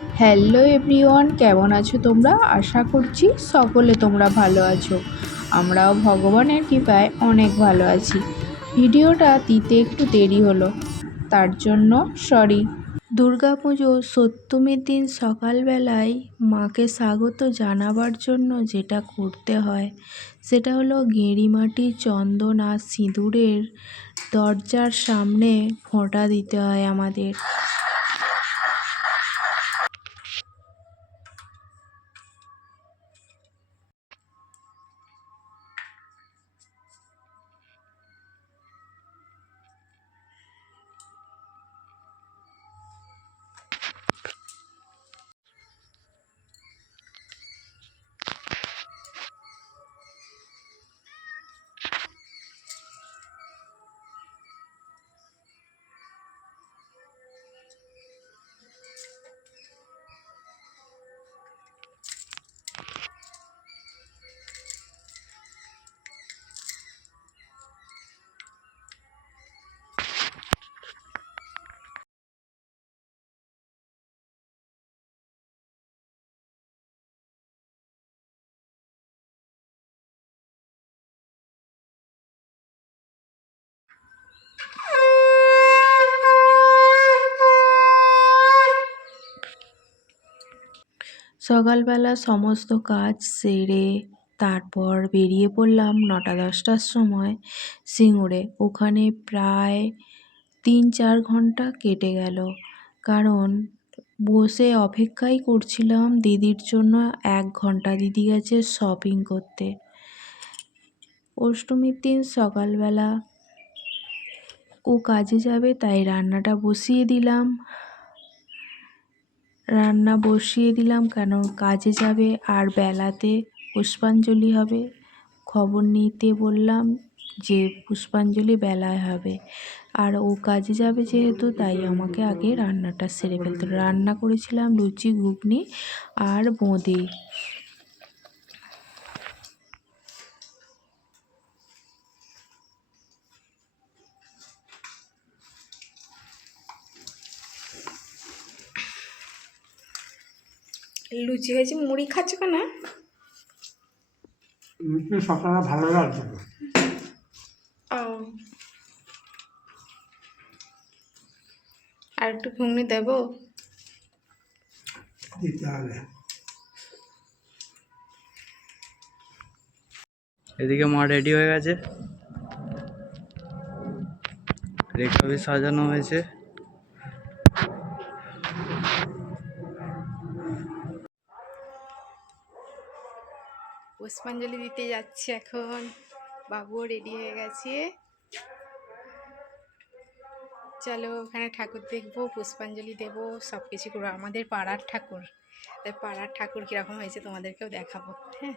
Hello everyone কেমন আছো তোমরা? আশা করছি সকলে তোমরা ভালো আছো। আমরাও ভগবানের কৃপায় অনেক ভালো আছি। ভিডিওটা দিতে একটু দেরি হলো। তার জন্য সরি দুর্গা পুজো সপ্তমীর দিন সকালবেলায় মাকে স্বাগত জানাবার জন্য যেটা করতে হয়, সেটা হলো গেঁড়ি মাটি চন্দন আর সিঁদুরের দরজার সামনে ফোঁটা দিতে হয় আমাদের। সকালবেলা সমস্ত কাজ সেরে তারপর বেরিয়ে পড়লাম নটা দশটার সময় সিঙ্গুরে। ওখানে প্রায় তিন চার ঘণ্টা কেটে গেল। কারণ বসে অপেক্ষাই করছিলাম দিদির জন্য এক ঘণ্টা দিদি গেছে শপিং করতে। অষ্টমীর দিন সকালবেলা ও কাজে যাবে তাই রান্নাটা বসিয়ে দিলাম। রান্না বসিয়ে দিলাম কেন? কাজে যাবে আর বেলাতে পুষ্পাঞ্জলি হবে। খবর নিতে বললাম যে পুষ্পাঞ্জলি বেলায় হবে। আর ও কাজে যাবে যেহেতু, তাই আমাকে আগে রান্নাটা সেরে ফেলতে রান্না করেছিলাম লুচি, ঘুগনি আর বোঁদে। লুচি হয়েছে মুড়ি খাচ্ছ কেন? লুচি সকালে ভালো লাগছে ও। আর একটু ঘুগনি দেবো? দিতে হবে। এদিকে মা রেডি হয়ে গেছে। রেখাবি সাজানো হয়েছে। পুষ্পাঞ্জলি দিতে যাচ্ছি এখন। বাবুও রেডি হয়ে গেছে। চলো ওখানে ঠাকুর দেখব, পুষ্পাঞ্জলি দেবো সব কিছু করব। আমাদের পাড়ার ঠাকুর। তাই পাড়ার ঠাকুর কীরকম হয়েছে তোমাদেরকেও দেখাবো হ্যাঁ?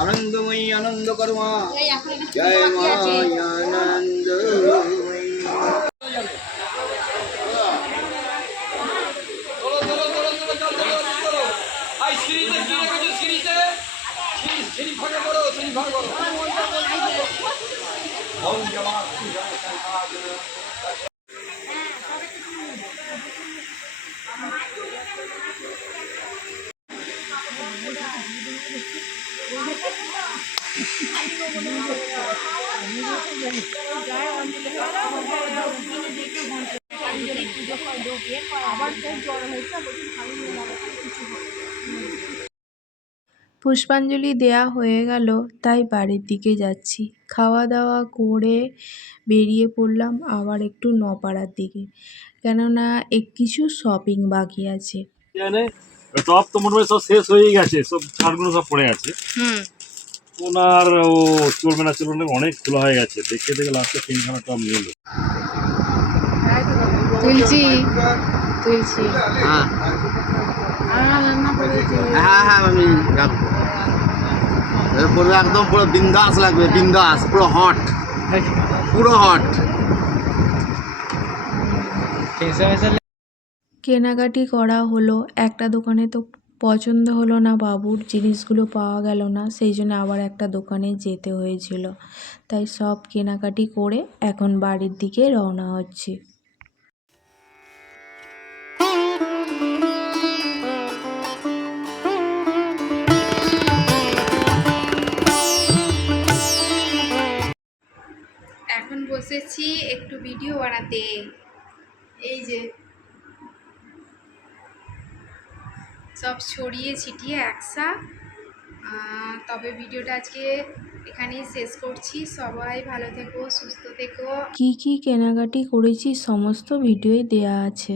আনন্দময়ী আনন্দ কর্মা জয় মা আনন্দ Oh, you're পুষ্পাঞ্জলি দেয়া হয়ে গেল তাই বাড়ির দিকে যাচ্ছি। খাওয়া দাওয়া করে বেরিয়ে পড়লাম আবার একটু নপাড়ার দিকে কেননা এক কিছু শপিং বাকি আছে। সব তো মনে হয় সব শেষ হয়ে গেছে সব ছাড়গুলো সব পড়ে আছে। হুম। ওনার ও চলবে না চলবে না অনেক খোলা হয়ে গেছে। দেখে দেখে লাস্টে তিনখানা টপ নিল। তুলছি। তুলছি। হ্যাঁ। হ্যাঁ হ্যাঁ আমি রাখব পুরো একদম পুরো বিন্দাস লাগবে বিন্দাস পুরো হট পুরো হট কেনাকাটি করা হলো একটা দোকানে তো পছন্দ হলো না বাবুর জিনিসগুলো পাওয়া গেল না, সেই জন্য আবার একটা দোকানে যেতে হয়েছিল। তাই সব কেনাকাটি করে এখন বাড়ির দিকে রওনা হচ্ছে। এখন বসেছি একটু ভিডিও বানাতে। এই যে সব ছড়িয়ে ছিটিয়ে একসা তবে ভিডিওটা আজকে এখানেই শেষ করছি। সবাই ভালো থেকো, সুস্থ থেকো। কি কি কেনাকাটি করেছি, সমস্ত ভিডিওই দেয়া আছে।